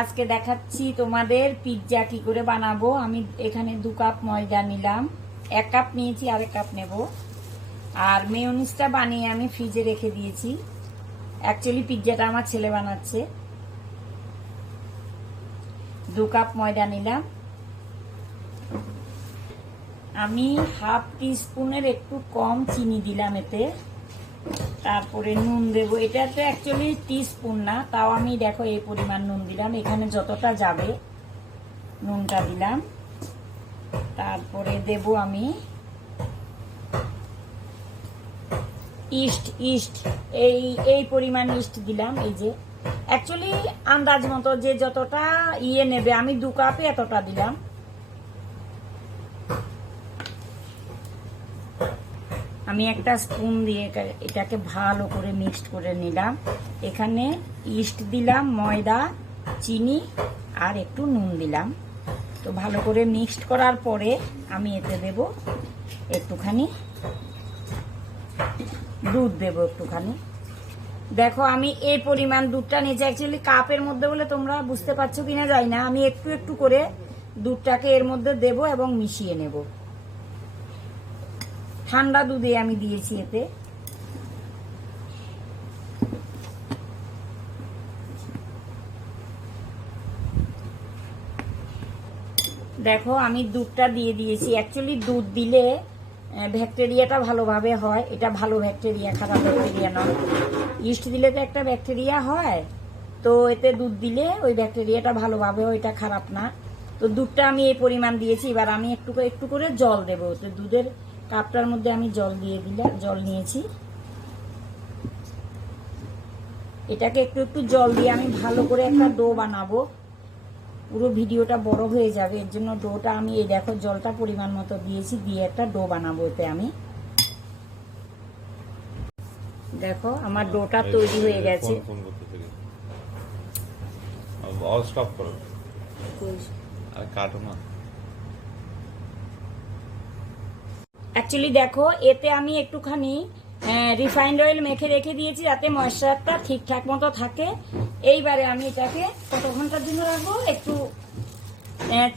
আজকে দেখাচ্ছি তোমাদের পিৎজা কি করে বানাবো। আমি এখানে 2 কাপ ময়দা নিলাম, 1 কাপ নিয়েছি, আর 1 কাপ নেব। আর মেয়োনিজটা বানিয়ে আমি ফ্রিজে রেখে দিয়েছি। অ্যাকচুয়ালি পিৎজাটা আমার ছেলে বানাচ্ছে। 2 কাপ ময়দা নিলাম, আমি হাফ টিস্পুনের একটু কম চিনি দিলাম এতে। তারপরে নুন দেব, এটা তো অ্যাকচুয়ালি টিস্পুন না, তাও আমি দেখো এই পরিমাণ নুন দিলাম, এখানে যতটা যাবে নুনটা দিলাম। তারপরে দেব আমি ইস্ট এই পরিমাণ ইস্ট দিলাম। এই যে অ্যাকচুয়ালি আন্দাজ মতো যে যতটা নেবে, আমি 2 কাপে এতটা দিলাম। আমি একটা স্পুন দিয়ে এটাকে ভালো করে মিক্সড করে নিলাম। এখানে ইস্ট দিলাম, ময়দা, চিনি আর একটু নুন দিলাম। তো ভালো করে মিক্সড করার পরে আমি এতে দেব একটুখানি দুধ, দেব একটুখানি। দেখো আমি এই পরিমাণ দুধটা নিয়েছি, অ্যাকচুয়ালি কাপের মধ্যে বলে তোমরা বুঝতে পারছো কিনা জানি না। আমি একটু একটু করে দুধটাকে এর মধ্যে দেব এবং মিশিয়ে নেব। ঠান্ডা দুধে আমি দিয়েছি এতে। দেখো আমি দুধটা দিয়ে দিয়েছি। অ্যাকচুয়ালি দুধ দিলে ব্যাকটেরিয়াটা ভালোভাবে হয়, এটা ভালো ব্যাকটেরিয়া, খারাপ ব্যাকটেরিয়া নয়। ইস্ট দিলে তো একটা ব্যাকটেরিয়া হয়, তো এতে দুধ দিলে ওই ব্যাকটেরিয়াটা ভালোভাবে হয়, এটা খারাপ না। তো দুধটা আমি এই পরিমাণ দিয়েছি। এবার আমি একটু করে জল দেবো। তো দুধের কাপটার মধ্যে আমি জল দিয়ে দিলাম, জল নিয়েছি। এটাকে একটু জল দিয়ে আমি ভালো করে একটা ডো বানাবো। পুরো ভিডিওটা বড় হয়ে যাবে, এর জন্য ডোটা আমি এই দেখো জলটা পরিমাণ মতো দিয়েছি, দিয়ে একটা ডো বানাবো এতে আমি। দেখো আমার ডোটা তৈরি হয়ে গেছে। অ্যাকচুয়ালি দেখো এতে আমি একটুখানি রিফাইন্ড অয়েল মেখে রেখে দিয়েছি, যাতে ময়েশ্চারটা ঠিকঠাক মতো থাকে। এইবারে আমি এটাকে কত ঘন্টার জন্য রাখবো, একটু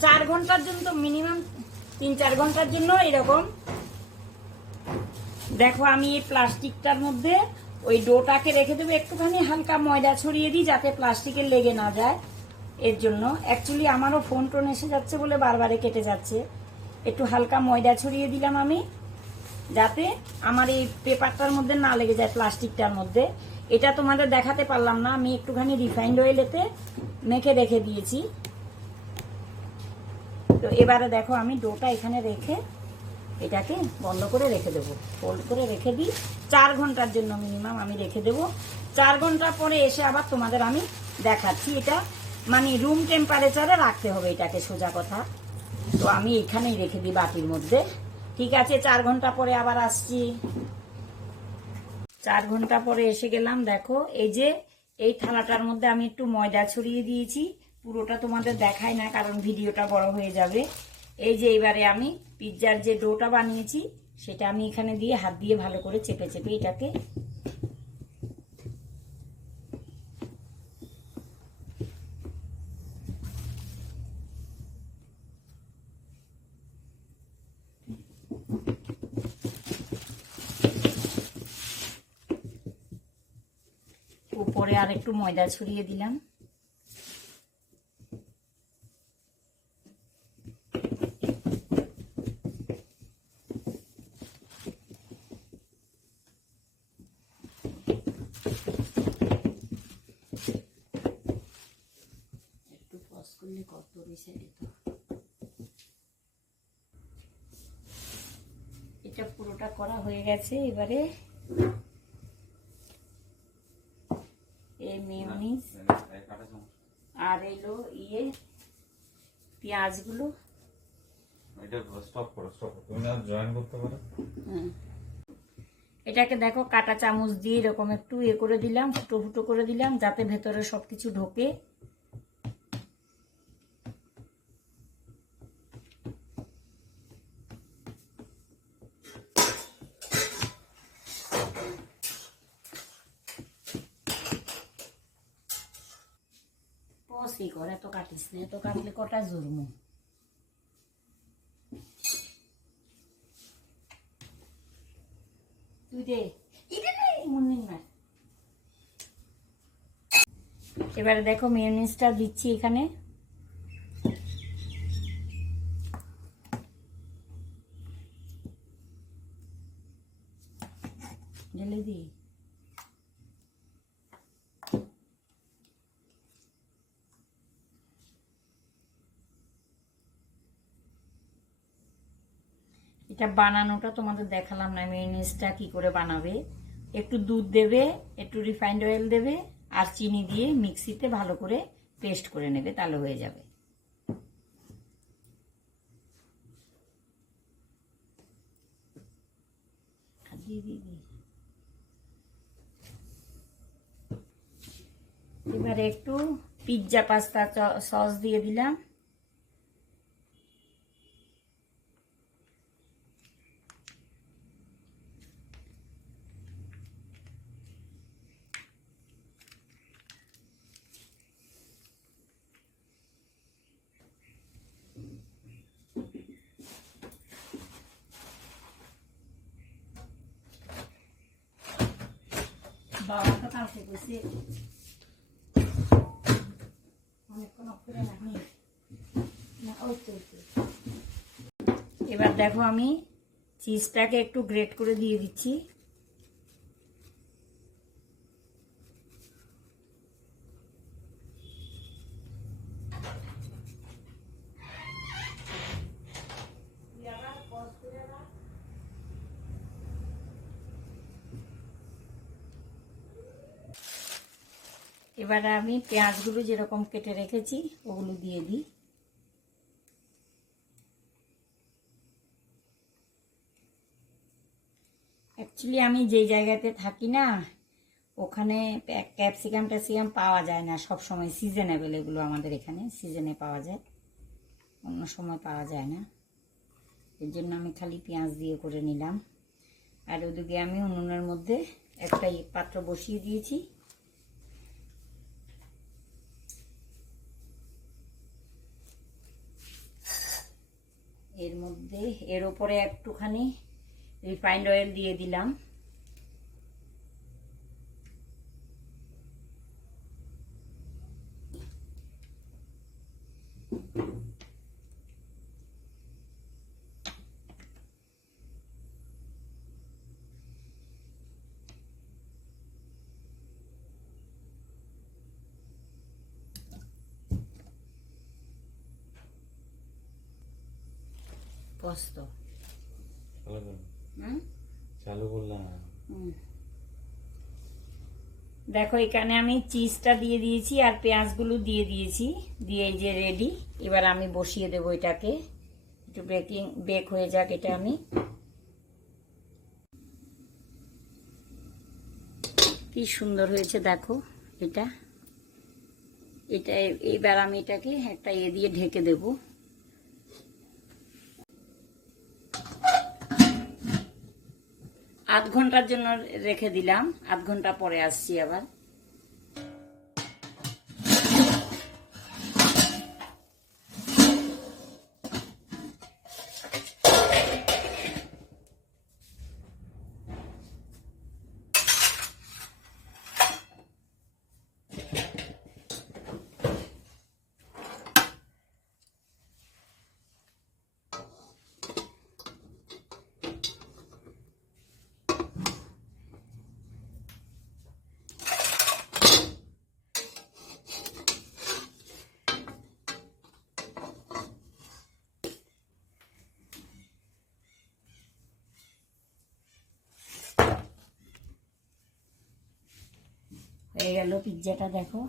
4 ঘন্টার জন্য, তো মিনিমাম 3-4 ঘন্টার জন্য এরকম। দেখো আমি এই প্লাস্টিকটার মধ্যে ওই ডোটাকে রেখে দেবো, একটুখানি হালকা ময়দা ছড়িয়ে দিই যাতে প্লাস্টিকে লেগে না যায়। এর জন্য অ্যাকচুয়ালি আমারও ফোন টোন এসে যাচ্ছে বলে বারবারে কেটে যাচ্ছে। একটু হালকা ময়দা ছড়িয়ে দিলাম আমি, যাতে আমার এই পেপারটার মধ্যে না লেগে যায়, প্লাস্টিকটার মধ্যে। এটা তোমাদের দেখাতে পারলাম না, আমি একটুখানি রিফাইন্ড অয়েল এতে মেখে রেখে দিয়েছি। তো এবারে দেখো আমি ডোটা এখানে রেখে এটাকে বন্ধ করে রেখে দেবো, ফোল্ড করে রেখে দিই। 4 ঘন্টার জন্য মিনিমাম আমি রেখে দেবো। 4 ঘন্টা পরে এসে আবার তোমাদের আমি দেখাচ্ছি। এটা মানে রুম টেম্পারেচারে রাখতে হবে এটাকে, সোজা কথা। তো আমি এখানেই রেখে দিই বাটির মধ্যে। ঠিক আছে, 4 ঘন্টা পরে আবার আসছি। 4 ঘন্টা পরে এসে গেলাম। দেখো এই যে এই থালাটার মধ্যে আমি একটু ময়দা ছড়িয়ে দিয়েছি। পুরোটা তোমাদের দেখাই না, কারণ ভিডিওটা বড় হয়ে যাবে। এই যে এবারে আমি পিৎজার যে ডোটা বানিয়েছি সেটা আমি এখানে দিয়ে হাত দিয়ে ভালো করে চেপে চেপে এটাকে উপরে আর একটু ময়দা ছড়িয়ে দিলাম। একটু পজ করলে কত বেশি দিত। এটা পুরোটা করা হয়ে গেছে। এবারে এই মেয়োনিজ আর এলো পেঁয়াজগুলো, এটাকে দেখো কাটা চামচ দিয়ে এরকম একটু করে দিলাম, ফুটো ফুটো করে দিলাম, যাতে ভেতরে সবকিছু ঢোকে। কষি কর, এত কাটিস না, এত কাটলে কটা জুরমু। তুই দে, এবারে দেখো মেয়োনিজটা দিচ্ছি এখানে। ঢেলে দিই। এটা বানানোটা তোমাদের দেখালাম না, মেয়োনিজটা কি করে বানাবে। একটু দুধ দেবে, একটু রিফাইন্ড অয়েল দেবে, আর চিনি দিয়ে মিক্সিতে ভালো করে পেস্ট করে নেবে, তাহলে হয়ে যাবে। এবারে একটু পিৎজা পাস্তা সস দিয়ে দিলাম। বাবাটা কালকে কইছে অনেকক্ষণ অপেক্ষা রাখি না। এবার দেখো আমি চিজটাকে একটু গ্রেট করে দিয়ে দিচ্ছি। এবারে আমি পেঁয়াজগুলো যেরকম কেটে রেখেছি ওগুলো দিয়ে দিই। অ্যাকচুয়ালি আমি যে জায়গাতে থাকি না, ওখানে ক্যাপসিকাম ট্যাপসিকাম পাওয়া যায় না সব সময়, সিজনেবল এগুলো আমাদের এখানে সিজনে পাওয়া যায়, অন্য সময় পাওয়া যায় না। এর জন্য আমি খালি পেঁয়াজ দিয়ে করে নিলাম। আর ওদিকে আমি উনুনের মধ্যে একটা পাত্র বসিয়ে দিয়েছি। এর মধ্যে এর উপরে একটুখানি রিফাইন্ড অয়েল দিয়ে দিলাম। পোস্ত চালু করলাম। দেখো এখানে আমি চিজটা দিয়ে দিয়েছি আর পেঁয়াজগুলো দিয়ে দিয়েছি, দিয়ে এই যে রেডি। এবার আমি বসিয়ে দেবো এটাকে, একটু বেক হয়ে যাক। এটা আমি কি সুন্দর হয়েছে দেখো এটা। এইবার আমি এটাকে একটা দিয়ে ঢেকে দেবো। আধ ঘন্টার জন্য রেখে দিলাম, আধ ঘন্টা পরে আসছি আবার। হয়ে গেল পিৎজাটা দেখো।